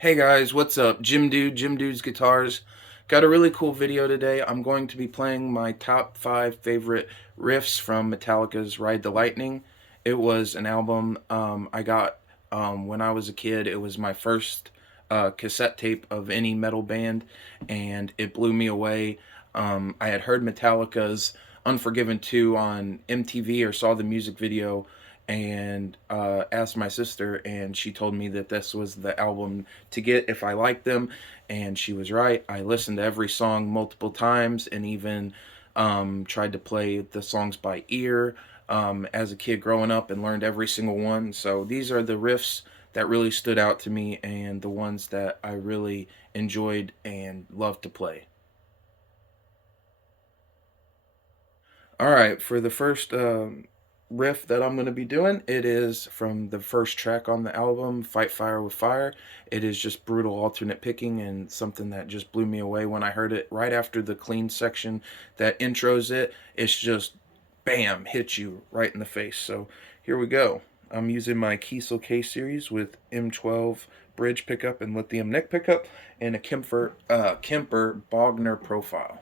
Hey guys, what's up? Jim Dude's Guitars. Got a really cool video today. I'm going to be playing my top 5 favorite riffs from Metallica's Ride the Lightning. It was an album I got when I was a kid. It was my first cassette tape of any metal band, and it blew me away. I had heard Metallica's Unforgiven 2 on MTV or saw the music video and asked my sister, and she told me that this was the album to get if I liked them, and she was right. I listened to every song multiple times, and even tried to play the songs by ear as a kid growing up, and learned every single one. So these are the riffs that really stood out to me, and the ones that I really enjoyed and loved to play. All right, for the first riff that I'm going to be doing, it is from the first track on the album, Fight Fire with Fire. It is just brutal alternate picking and something that just blew me away when I heard it right after the clean section that intros it. It's just bam, hits you right in the face. So here we go. I'm using my Kiesel K series with M12 bridge pickup and lithium neck pickup and a Kemper Bogner profile.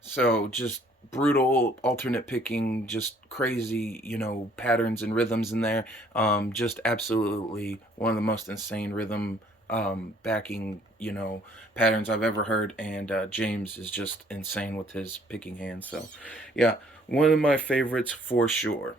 So just brutal alternate picking, just crazy, patterns and rhythms in there. Just absolutely one of the most insane rhythm backing, patterns I've ever heard. And James is just insane with his picking hands. So, yeah, one of my favorites for sure.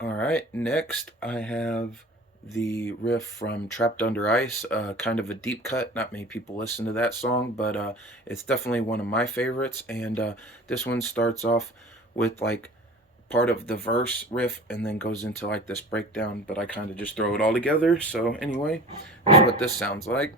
All right, next I have the riff from Trapped Under Ice, kind of a deep cut. Not many people listen to that song, but it's definitely one of my favorites. And this one starts off with like part of the verse riff and then goes into like this breakdown, but I kind of just throw it all together. So, anyway, that's what this sounds like.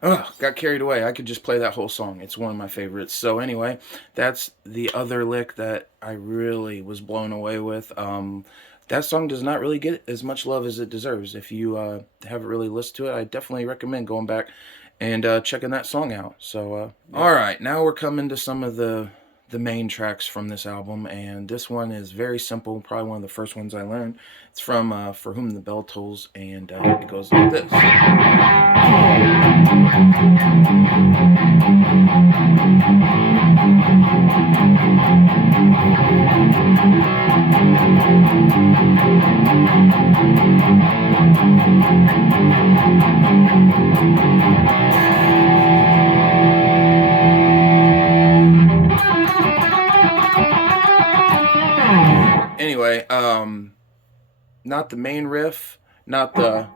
Ugh, got carried away. I could just play that whole song. It's one of my favorites. So anyway, that's the other lick that I really was blown away with. That song does not really get as much love as it deserves. If you haven't really listened to it, I definitely recommend going back and checking that song out. So, all right, now we're coming to some of the main tracks from this album, and this one is very simple. Probably one of the first ones I learned. It's from "For Whom the Bell Tolls," and it goes like this. Anyway, not the main riff, not the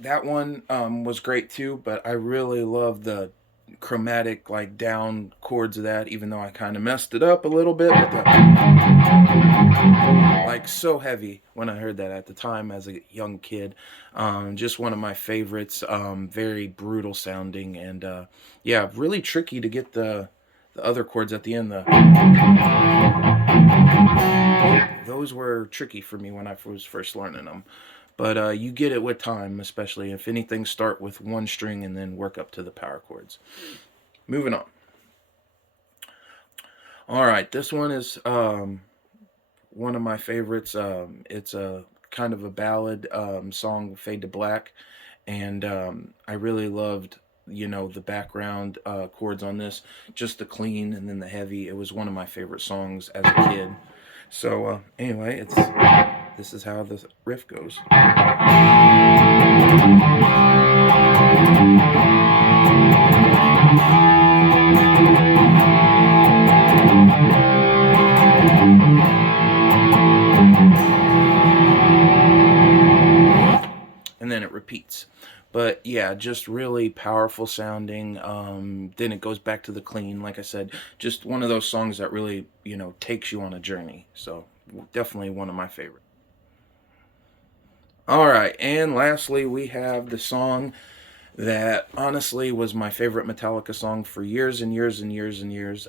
that one was great too, but I really love the chromatic like down chords of that, even though I kind of messed it up a little bit, but that, like, so heavy when I heard that at the time as a young kid. Just one of my favorites. Very brutal sounding, and yeah, really tricky to get the other chords at the end. Those were tricky for me when I was first learning them. But you get it with time, especially if anything, start with one string and then work up to the power chords. Moving on. All right, this one is one of my favorites. It's a kind of a ballad song, "Fade to Black," and I really loved, the background chords on this, just the clean and then the heavy. It was one of my favorite songs as a kid. So anyway, this is how the riff goes. And then it repeats. But yeah, just really powerful sounding. Then it goes back to the clean. Like I said, just one of those songs that really, takes you on a journey. So definitely one of my favorites. All right, and lastly, we have the song that honestly was my favorite Metallica song for years and years and years and years.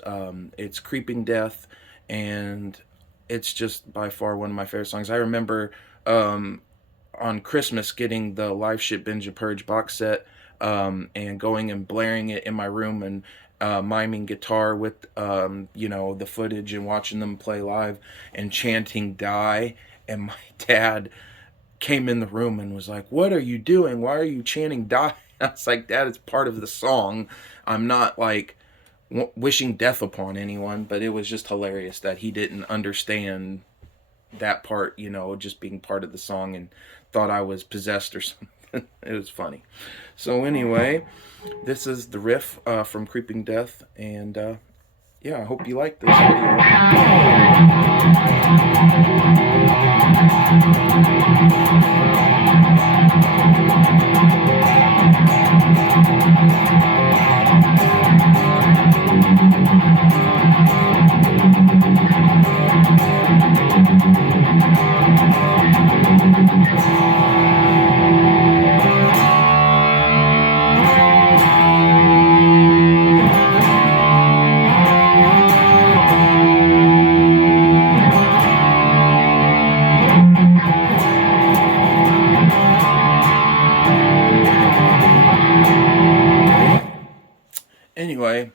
It's "Creeping Death," and it's just by far one of my favorite songs. I remember on Christmas getting the Live Shit Binge and Purge box set, and going and blaring it in my room and miming guitar with the footage and watching them play live and chanting "Die." And my dad came in the room and was like, "What are you doing? Why are you chanting "Die"?" I was like, "Dad, it's part of the song. I'm not like wishing death upon anyone," but it was just hilarious that he didn't understand that part, just being part of the song, and thought I was possessed or something. It was funny. So anyway, this is the riff from "Creeping Death," and yeah, I hope you like this anyway.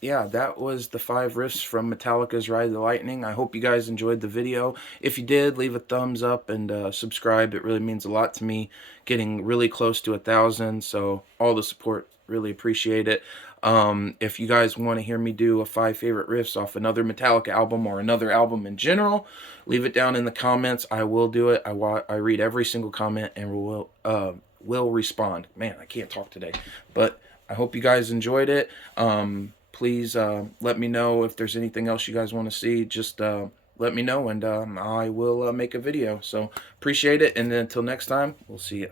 Yeah, that was the 5 riffs from Metallica's Ride the Lightning. I hope you guys enjoyed the video. If you did, leave a thumbs up and subscribe. It really means a lot to me. Getting really close to 1,000, so all the support, really appreciate it. If you guys want to hear me do a 5 favorite riffs off another Metallica album or another album in general, leave it down in the comments. I will do it. I read every single comment and will respond. Man, I can't talk today, but I hope you guys enjoyed it. Please let me know if there's anything else you guys want to see. Just let me know, and I will make a video. So appreciate it, and until next time, we'll see you.